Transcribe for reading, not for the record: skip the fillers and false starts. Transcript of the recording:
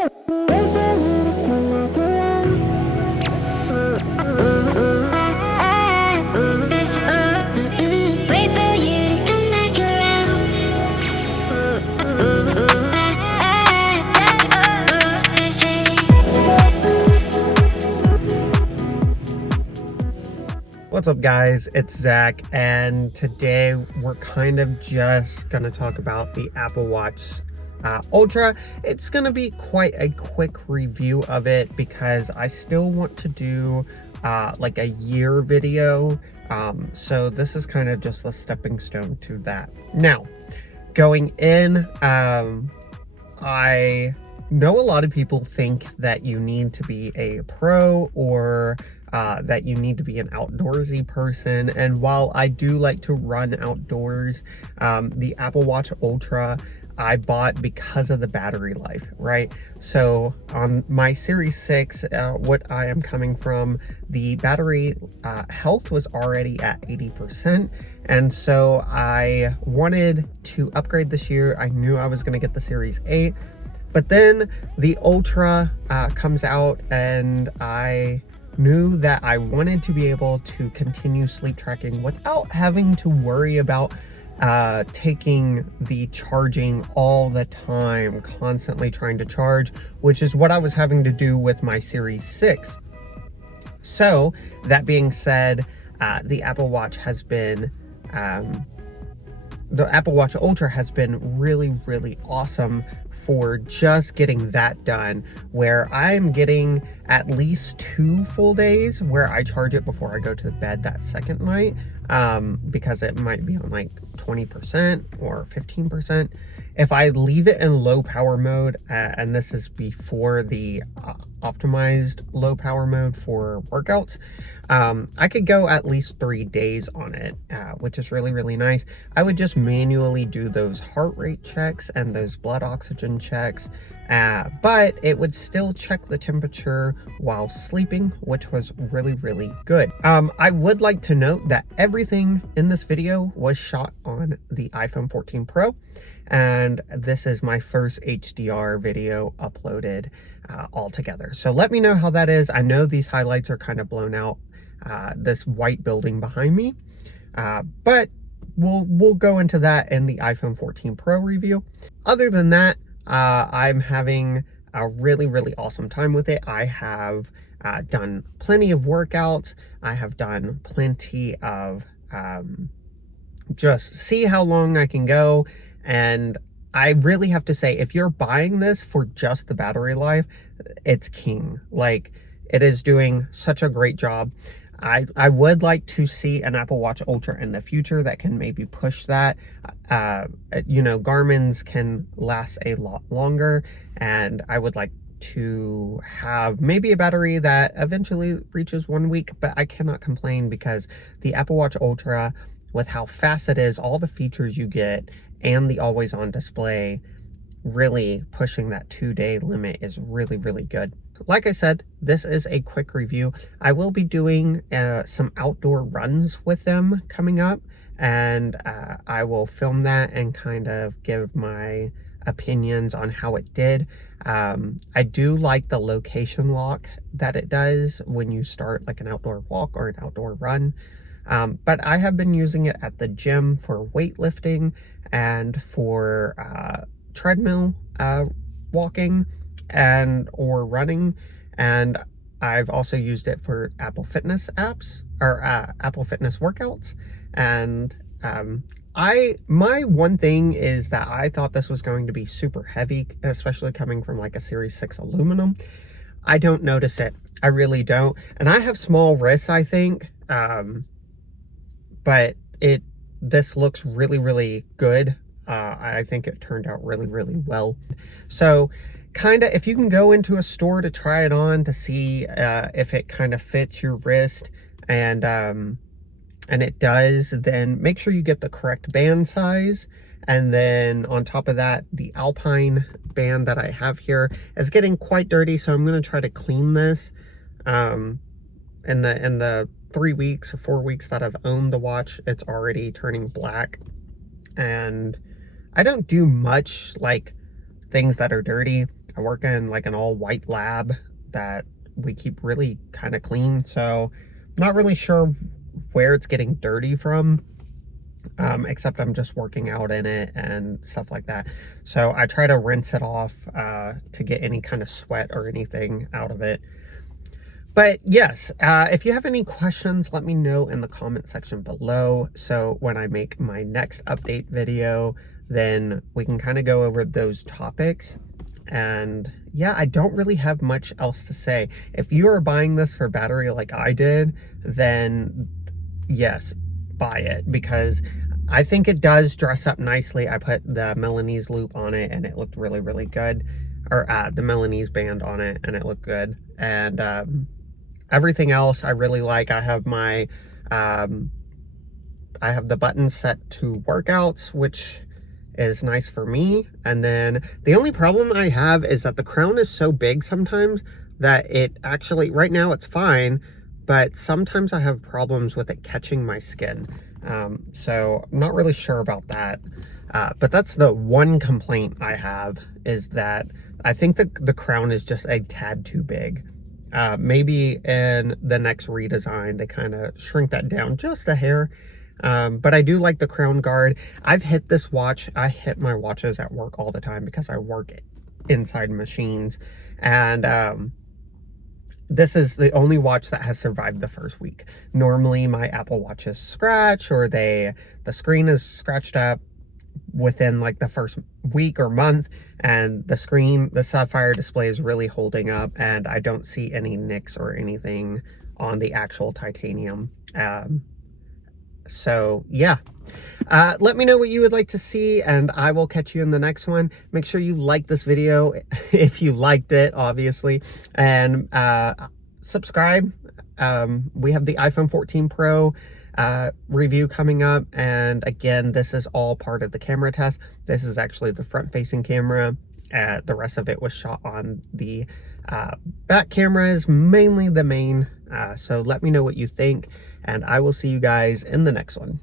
What's up guys, it's Zach, and today we're kind of just gonna talk about the Apple Watch Ultra. It's gonna be quite a quick review of it because I still want to do like a year video. So this is kind of just a stepping stone to that. Now, going in, I know a lot of people think that you need to be a pro or that you need to be an outdoorsy person, and while I do like to run outdoors, the Apple Watch Ultra I bought because of the battery life, right? So on my Series 6, what I am coming from, the battery health was already at 80%, and so I wanted to upgrade this year. I knew I was going to get the Series 8, but then the Ultra comes out, and I knew that I wanted to be able to continue sleep tracking without having to worry about taking the charging all the time, constantly trying to charge, which is what I was having to do with my Series 6. So that being said, the Apple Watch has been the Apple Watch Ultra has been really awesome for just getting that done, where I'm getting at least 2 full days where I charge it before I go to bed that second night, because it might be on like 20% or 15%. If I leave it in low power mode, and this is before the optimized low power mode for workouts, I could go at least 3 days on it, which is really nice. I would just manually do those heart rate checks and those blood oxygen checks, but it would still check the temperature while sleeping, which was really good. I would like to note that everything in this video was shot on the iPhone 14 Pro, and this is my first HDR video uploaded altogether. So let me know how that is. I know these highlights are kind of blown out, this white building behind me, but we'll go into that in the iPhone 14 Pro review. Other than that, I'm having a really awesome time with it. I have done plenty of workouts. I have done plenty of just see how long I can go. And I really have to say, if you're buying this for just the battery life, it's king. Like, it is doing such a great job. I would like to see an Apple Watch Ultra in the future that can maybe push that. You know, Garmin's can last a lot longer, and I would like to have maybe a battery that eventually reaches 1 week, but I cannot complain because the Apple Watch Ultra, with how fast it is, all the features you get, and the always on display, really pushing that 2-day limit is really good. Like I said, this is a quick review. I will be doing some outdoor runs with them coming up, and I will film that and kind of give my opinions on how it did. I do like the location lock that it does when you start like an outdoor walk or an outdoor run. But I have been using it at the gym for weightlifting and for treadmill walking and or running, and I've also used it for Apple Fitness apps or Apple Fitness workouts. And my one thing is that I thought this was going to be super heavy, especially coming from like a Series 6 aluminum. I don't notice it. I really don't. And I have small wrists, I think, but this looks really good. I think it turned out really well. So kind of, if you can go into a store to try it on to see if it kind of fits your wrist, and it does, then make sure you get the correct band size. And then on top of that, the Alpine band that I have here is getting quite dirty, so I'm going to try to clean this. In the 3 weeks or 4 weeks that I've owned the watch, it's already turning black. And I don't do much like things that are dirty. I work in like an all white lab that we keep really kind of clean, so not really sure where it's getting dirty from, except I'm just working out in it and stuff like that. So I try to rinse it off to get any kind of sweat or anything out of it. But yes, if you have any questions, let me know in the comment section below. So when I make my next update video, then we can kind of go over those topics. And yeah, I don't really have much else to say. If you are buying this for battery like I did, then yes, buy it, because I think it does dress up nicely. I put the Milanese loop on it and it looked really, really good. Or the Milanese band on it and it looked good. And everything else I really like. I have my, I have the button set to workouts, which is nice for me. And then the only problem I have is that the crown is so big sometimes that it actually, right now it's fine, but sometimes I have problems with it catching my skin. So I'm not really sure about that. But that's the one complaint I have, is that I think the crown is just a tad too big. Maybe in the next redesign, they kind of shrink that down just a hair. But I do like the crown guard. I've hit this watch. I hit my watches at work all the time because I work inside machines. And this is the only watch that has survived the first week. Normally my Apple Watches scratch, or the screen is scratched up within like the first week or month, and the sapphire display is really holding up, and I don't see any nicks or anything on the actual titanium. So yeah, let me know what you would like to see, and I will catch you in the next one. Make sure you like this video if you liked it, obviously, and subscribe. We have the iPhone 14 Pro review coming up, and again, this is all part of the camera test. This is actually the front-facing camera. The rest of it was shot on the back cameras, mainly the main. So let me know what you think, and I will see you guys in the next one.